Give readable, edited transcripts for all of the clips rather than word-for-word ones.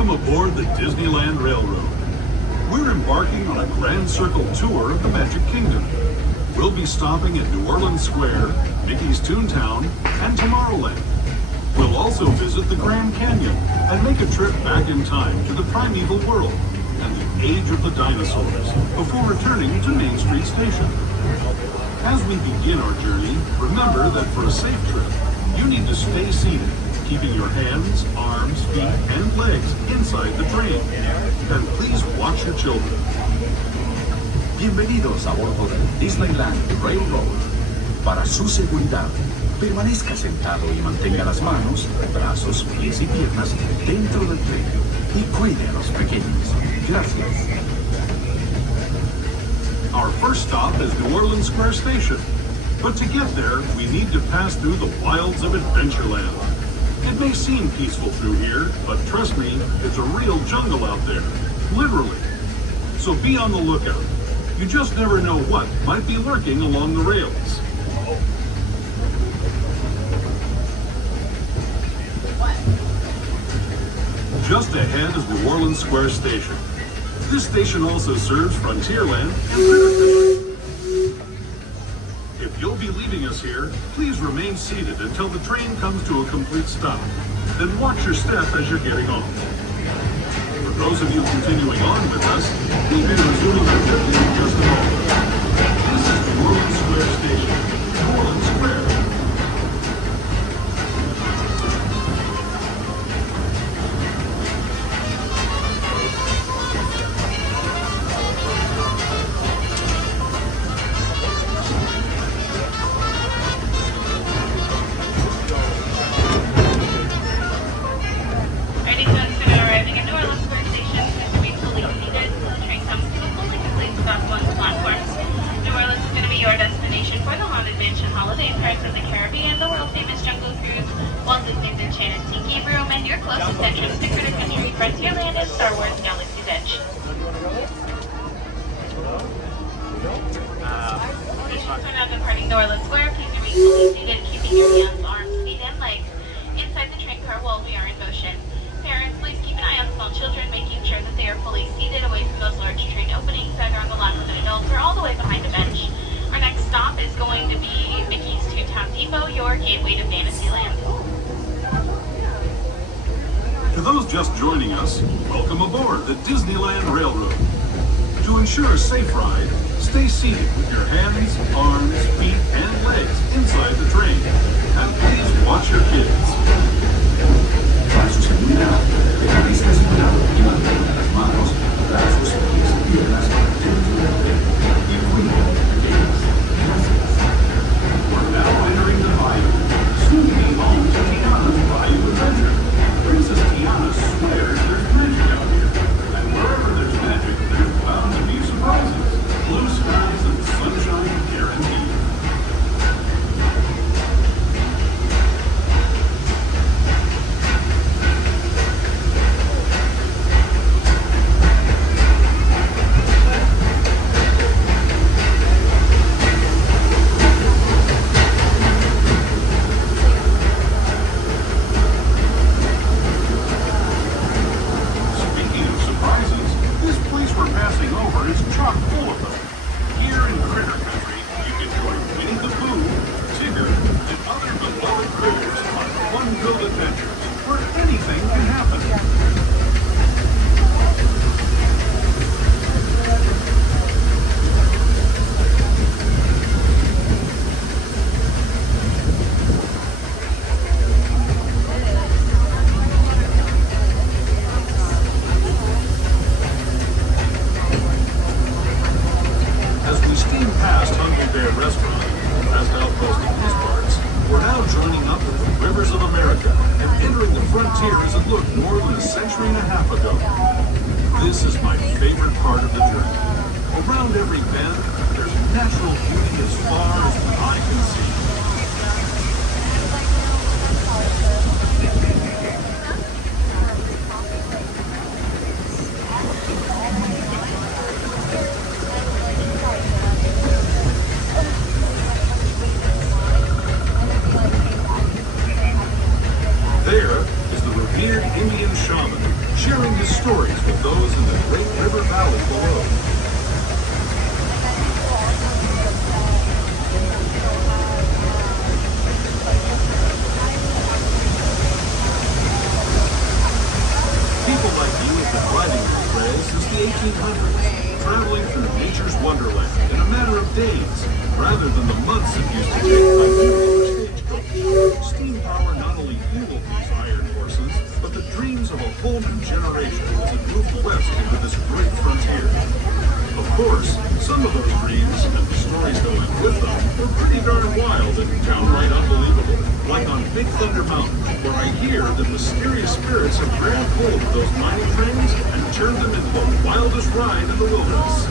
Welcome aboard the Disneyland Railroad. We're embarking on a grand circle tour of the Magic Kingdom. We'll be stopping at New Orleans Square, Mickey's Toontown, and Tomorrowland. We'll also visit the Grand Canyon and make a trip back in time to the primeval world and the age of the dinosaurs before returning to Main Street Station. As we begin our journey, remember that for a safe trip, you need to stay seated, keeping your hands, arms, feet, and legs inside the train. And please watch your children. Bienvenidos a bordo del Disneyland Railroad. Para su seguridad, permanezca sentado y mantenga las manos, brazos, pies y piernas dentro del tren y cuide a los pequeños. Gracias. Our first stop is New Orleans Square Station. But to get there, we need to pass through the wilds of Adventureland. It may seem peaceful through here, but trust me, it's a real jungle out there. Literally. So be on the lookout. You just never know what might be lurking along the rails. Just ahead is New Orleans Square Station. This station also serves Frontierland and Wintertimeatdisneyland. If you'll be leaving us here, please remain seated until the train comes to a complete stop. Then watch your step as you're getting off. For those of you continuing on with us, we'll be resuming our journey in just a moment. This is New Orleans Square Station. New Orleans Square. New Orleans Square, please remain fully seated, keeping your hands, arms, feet, and legs inside the train car while we are in motion. Parents, please keep an eye on small children, making sure that they are fully seated away from those large train openings, either on the laps of adults or all the way behind a bench. Our next stop is going to be Mickey's Toontown Depot, your gateway to Fantasyland. To those just joining us, welcome aboard the Disneyland Railroad. To ensure a safe ride, stay seated with your hands, arms, feet, and legs inside the train. And please watch your kids. Para su seguridad, permanezca sentado y mantenga las manos, brazos, pies y piernas dentro del tren y cuide a los pequeños. Gracias. We're now entering the bayou. Soon to be home to Tiana's Bayou Adventure. Princess Tiana swears there's magic out here. And wherever there's magic, there's bound to be surprises. Blue skies and sunshine guaranteed. Speaking of surprises, this place we're passing over is chock full of them. Here in Critter Country, you can join Winnie the Pooh, Tigger, and other beloved critters on fun-filled adventures where anything can happen. As we steam past Hungry Bear Restaurant, best outpost in these parts, we're now joining up with the Rivers of America and entering the frontier as it looked more than a century and a half ago. This is my favorite part of the journey. Around every bend, there's natural beauty as far as the eye can see. There is the revered Indian shaman, sharing his stories with those in the Great River Valley below. People like you have been riding these rails since the 1800s, traveling through nature's wonderland in a matter of days, rather than the months it used to take by stagecoach. Steam power not only fueled these iron horses, but the dreams of a whole new generation as it moved west into this great frontier. Of course, some of those dreams and the stories going with them were pretty darn wild and downright unbelievable, like on Big Thunder Mountain, where I hear that mysterious spirits have grabbed hold of those mining trains and turned them into the wildest ride in the wilderness.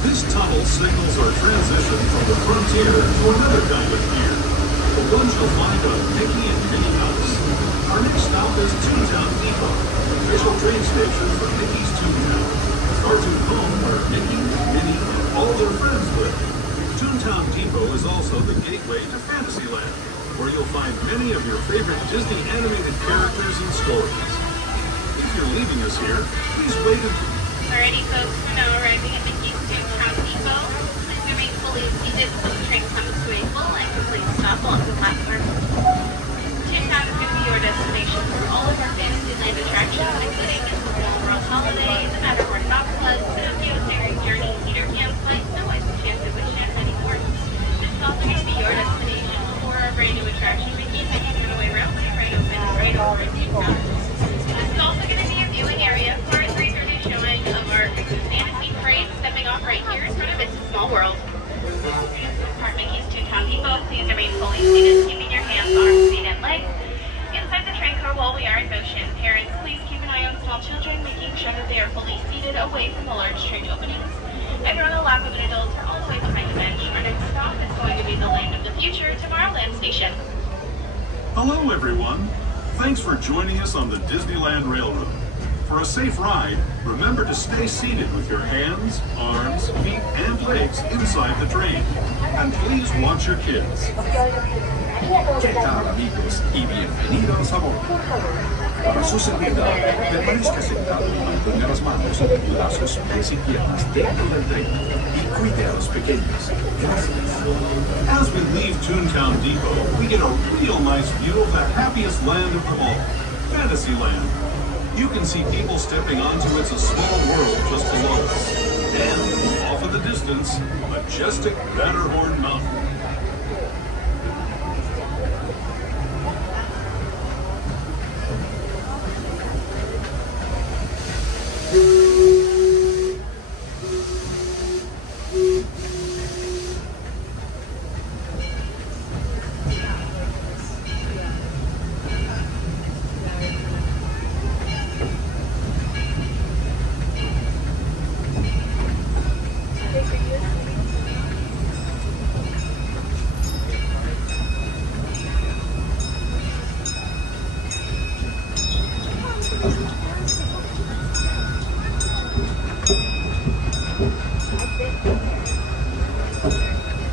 This tunnel signals our transition from the frontier to another kind of gear, the ones you'll find on Mickey and Minnie Mouse. Our next stop is Toontown Depot, official train station for Mickey's Toontown, cartoon home where Mickey, Minnie, and all their friends live. Toontown Depot is also the gateway to Fantasyland, where you'll find many of your favorite Disney animated characters and stories. If you're leaving us here, please wait until... Alrighty, folks, we're now arriving at Mickey's Toontown Depot. Please remain fully seated until the train comes to a full and complete stop along the platform. Toontown is going to be your destination for all of our Fantasyland attractions, including Disneyland World Holidays, the Matterhorn Box Plus, the Geoceanary Journey, Peter Pan's Flight, Snow White's Enchanted Wish, and many more. This is also going to be your destination for our brand new attraction, Mickey's Runaway Railway, right over in Toontown. This is also going to be a viewing area for our 3:30 showing of our Fantasy Parade, stepping off right here in front of It's a Small World. Our Mickey's Toontown Depot, please remain fully seated, keeping your hands, arms, feet, and legs inside the train car while we are in motion. Parents, please keep an eye on small children, making sure that they are fully seated away from the large train openings. Everyone on the lap of an adult are all the way behind the bench. Our next stop is going to be the Land of the Future, Tomorrowland Station. Hello, everyone. Thanks for joining us on the Disneyland Railroad. For a safe ride, remember to stay seated with your hands, arms, feet, and legs inside the train. And please watch your kids. ¿Qué tal, amigos? Y bienvenidos a bordo. Para su seguridad, permanezca sentado y mantenga las manos, brazos, pies y piernas dentro del tren y cuide a los pequeños. Gracias. As we leave Toontown Depot, we get a real nice view of the happiest land of them all, Fantasyland. You can see people stepping onto It's a Small World just below us. And, off in the distance, majestic Matterhorn Mountain.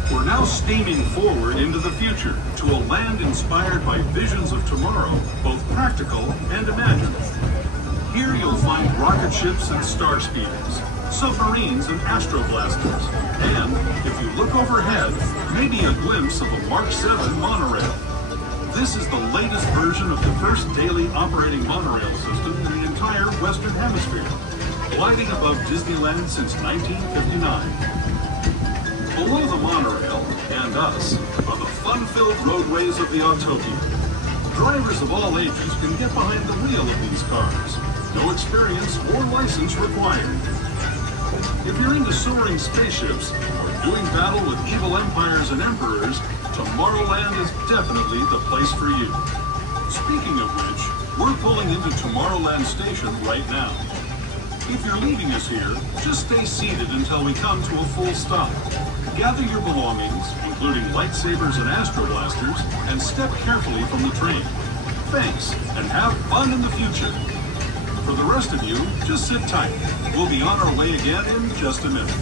We're now steaming forward into the future to a land inspired by visions of tomorrow, both practical and imagined. Here you'll find rocket ships and star speeders, submarines and astroblasters, and, if you look overhead, maybe a glimpse of a Mark 7 monorail. This is the latest version of the first daily operating monorail system in the entire Western Hemisphere, gliding above Disneyland since 1959. Below the monorail, and us, are the fun-filled roadways of the Autopia. Drivers of all ages can get behind the wheel of these cars. No experience or license required. If you're into soaring spaceships or doing battle with evil empires and emperors, Tomorrowland is definitely the place for you. Speaking of which, we're pulling into Tomorrowland Station right now. If you're leaving us here, just stay seated until we come to a full stop. Gather your belongings, including lightsabers and astro blasters, and step carefully from the train. Thanks, and have fun in the future. For the rest of you, just sit tight. We'll be on our way again in just a minute.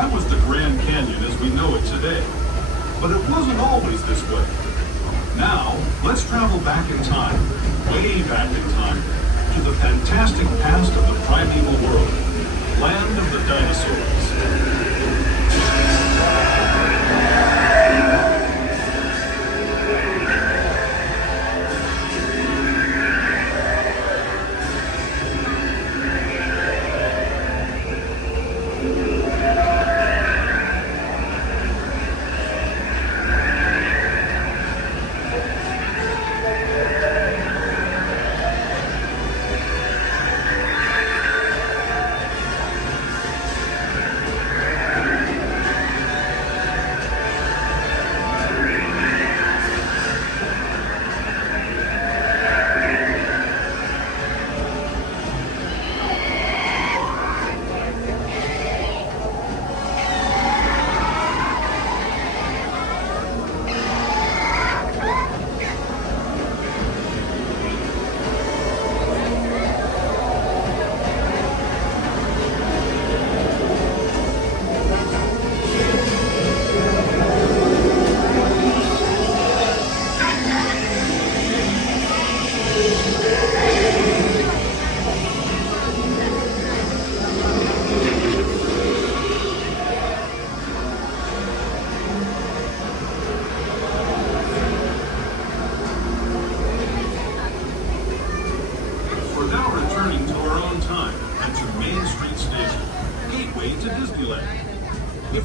That was the Grand Canyon as we know it today. But it wasn't always this way. Now, let's travel back in time, way back in time, to the fantastic past of the primeval world, land of the dinosaurs.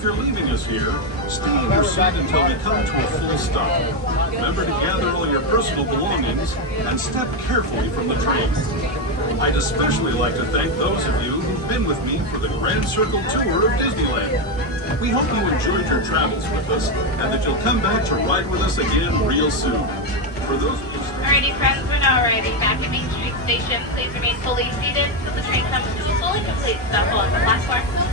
you're leaving us here, stay in your seat until we come to a full stop. Remember to gather all your personal belongings and step carefully from the train. I'd especially like to thank those of you who've been with me for the Grand Circle Tour of Disneyland. We hope you enjoyed your travels with us and that you'll come back to ride with us again real soon. For those of you... Alrighty friends, we're now arriving back at Main Street Station. Please remain fully seated so the train comes to a fully complete stop along the platform.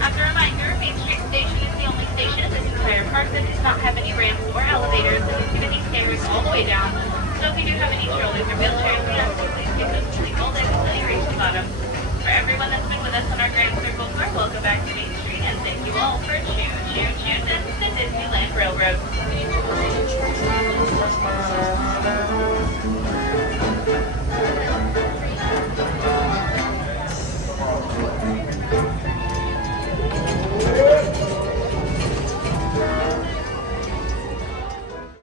As a reminder, Main Street Station is the only station in this entire park that does not have any ramps or elevators and is going to be stairs all the way down. So if you do have any trolleys or wheelchairs, we ask you please keep those fully folded until you reach the bottom. For everyone that's been with us on our Grand Circle tour, welcome back to Main Street and thank you all for choosing the Disneyland Railroad.